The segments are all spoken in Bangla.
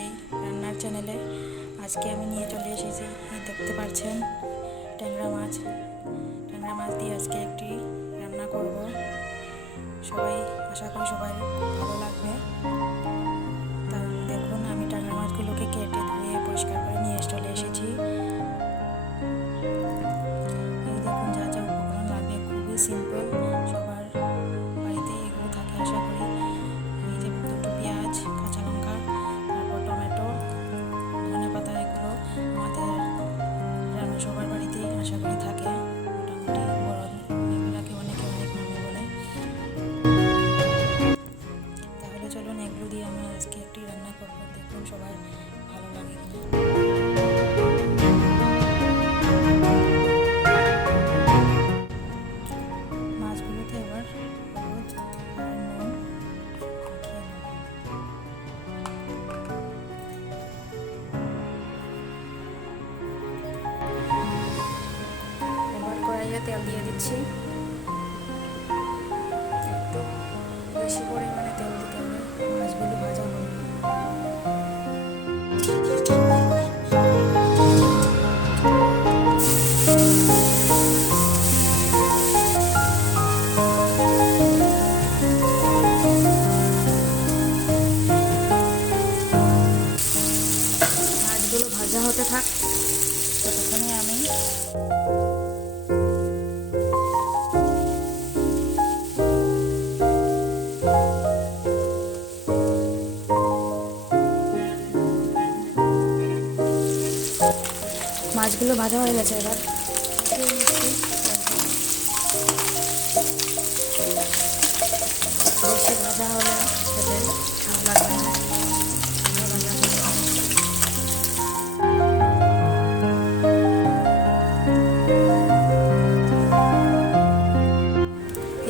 এই রান্নার চ্যানেলে। আজকে আমি নিয়ে চলে এসেছি, দেখতে পাচ্ছেন, ট্যাংরা মাছ দিয়ে আজকে একটি রান্না করব। আশা করি সবাই ভালো লাগবে। তা দেখুন, আমি ট্যাংরা মাছগুলোকে কেটে ধুয়ে পরিষ্কার করে নিয়ে চলে এসেছি। এই দেখুন, যা যা উপকরণ লাগবে খুবই সিম্পল, সবার বাড়িতে এগুলো থাকে আশা করি। এই যে দুটো পেঁয়াজ, কাঁচা লঙ্কা, তারপর টমেটো, ধনেপাতা, এগুলো আমাদের গ্রামে সবার বাড়িতেই আশা করি থাকে। মোটামুটি বড় এগুলোকে অনেকে অনেক নামে বলে। তাহলে চলুন, এগুলো দিয়ে আমি আজকে একটি রান্না করবো, দেখুন সবার ভালো লাগে কিনা। মাছগুলোতে এবার হলুদ আর নুন মাখিয়ে নেব। এবার কড়াইয়ে তেল দিয়ে দিচ্ছি। একটু বেশি পরিমাণে তেল দিতে হবে, মাছগুলো ভাজা হবে। মাছগুলো ভাজা হতে থাক, ততক্ষণে আমি মাছগুলো ভাজা হয়ে গেছে। এবার বেশি ভাজা হলে খেতে ভালো লাগবে না।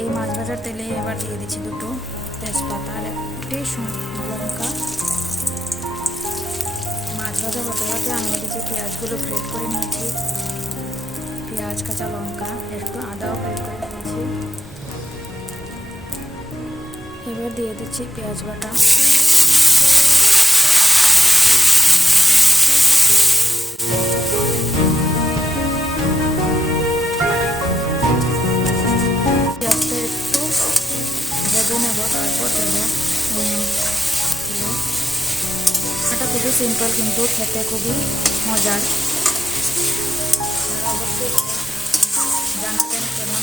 এই মাছ ভাজার তেলে এবার দিয়ে দিচ্ছি দুটো তেজপাতা আর একটি শুকনো লঙ্কা। মাছ ভাজা হতে হতে আমি এদিকে পেঁয়াজগুলো গ্রেট করে নিয়েছি। পেঁয়াজ, কাঁচা লঙ্কা, একটু আদাও গ্রেট করে নিয়েছি। এবার দিয়ে দিচ্ছি পেঁয়াজ বাটা। পেঁয়াজটা একটু ভেজে নেব, তারপর দেবো এটা খুবই সিম্পল, কিন্তু খেতে খুবই মজার। অবশ্যই জানাবেন কেমন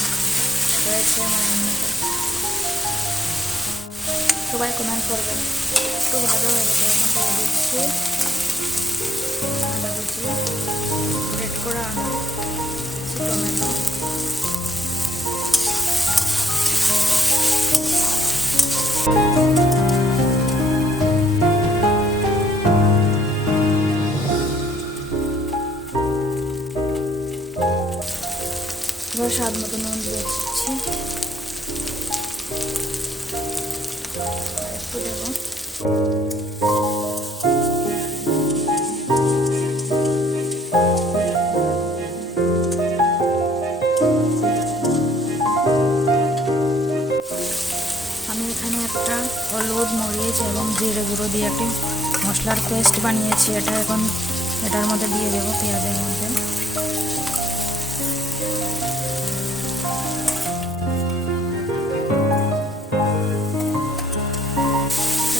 হয়েছে আমার রান্নাটা, সবাই কমেন্ট করবেন। একটু ভালো হয়ে গেছে, এখন দিয়ে দিচ্ছি আদা কুচি, গ্রেট করা আদা, টমেটো, এবার স্বাদ মতো নুন দিয়ে দিচ্ছি, একটু দেবো। আমি এখানে একটা হলুদ, মরিচ এবং জিরে গুঁড়ো দিয়ে একটি মশলার পেস্ট বানিয়েছি। এখন এটার মধ্যে দিয়ে দেবো, পেঁয়াজের মধ্যে।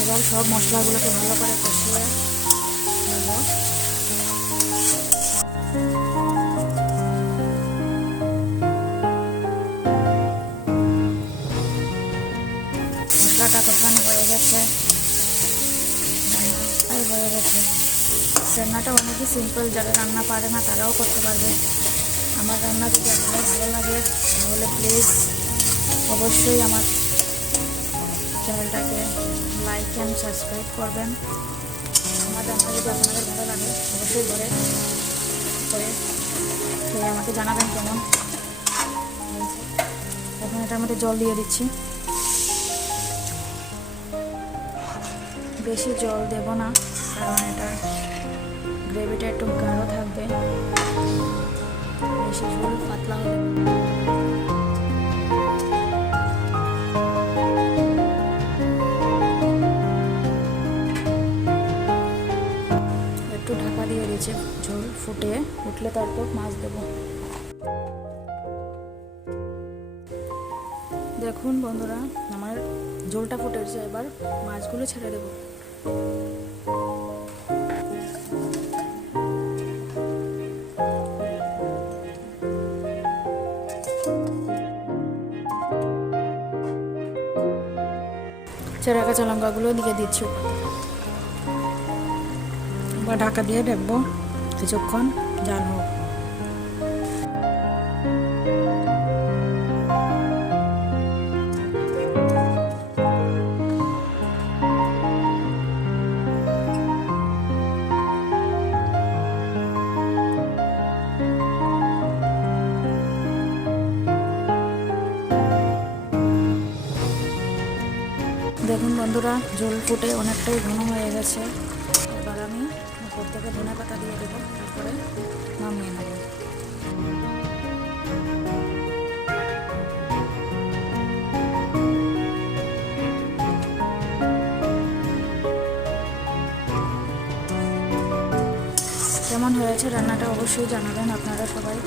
এবার সব মশলাগুলোকে ভালো করে কষিয়ে নেব। মশলাটা কষানো হয়ে গেছে, রান্নাটা অনেকই সিম্পল, যারা রান্না পারে না তারাও করতে পারবে। আমার রান্না যদি আপনাদের ভালো লাগে তাহলে প্লিজ অবশ্যই আমার চ্যানেলটাকে লাইক অ্যান্ড সাবস্ক্রাইব করবেন। আমার রান্না যদি আপনাদের ভালো লাগে অবশ্যই ঘরে খেয়ে আমাকে জানাবেন কেমন। এখন এটার মধ্যে জল দিয়ে দিচ্ছি। বেশি জল দেব না, কারণ এটার গ্রেভিটা একটু গাঢ় থাকবে, বেশি ঝোল পাতলা হবে। ফুটলে তারপর মাছ দেবো। দেখুন বন্ধুরা, আমার ঝোলটা ফুটেছে, এবার মাছগুলো ছেড়ে দেবো। চেরা কাঁচা লঙ্কাগুলো দিয়ে দিচ্ছি উপর থেকে। এবার ঢাকা দিয়ে রাখবো কিছুক্ষণ জাল হোক। দেখুন বন্ধুরা, ঝোল ফুটে অনেকটাই ঘন হয়ে গেছে। এবার আমি উপর থেকে ধনে পাতা দিয়ে দেবো, তারপরে নামিয়ে নেব। কেমন হয়েছে রান্নাটা অবশ্যই জানাবেন আপনারা সবাই।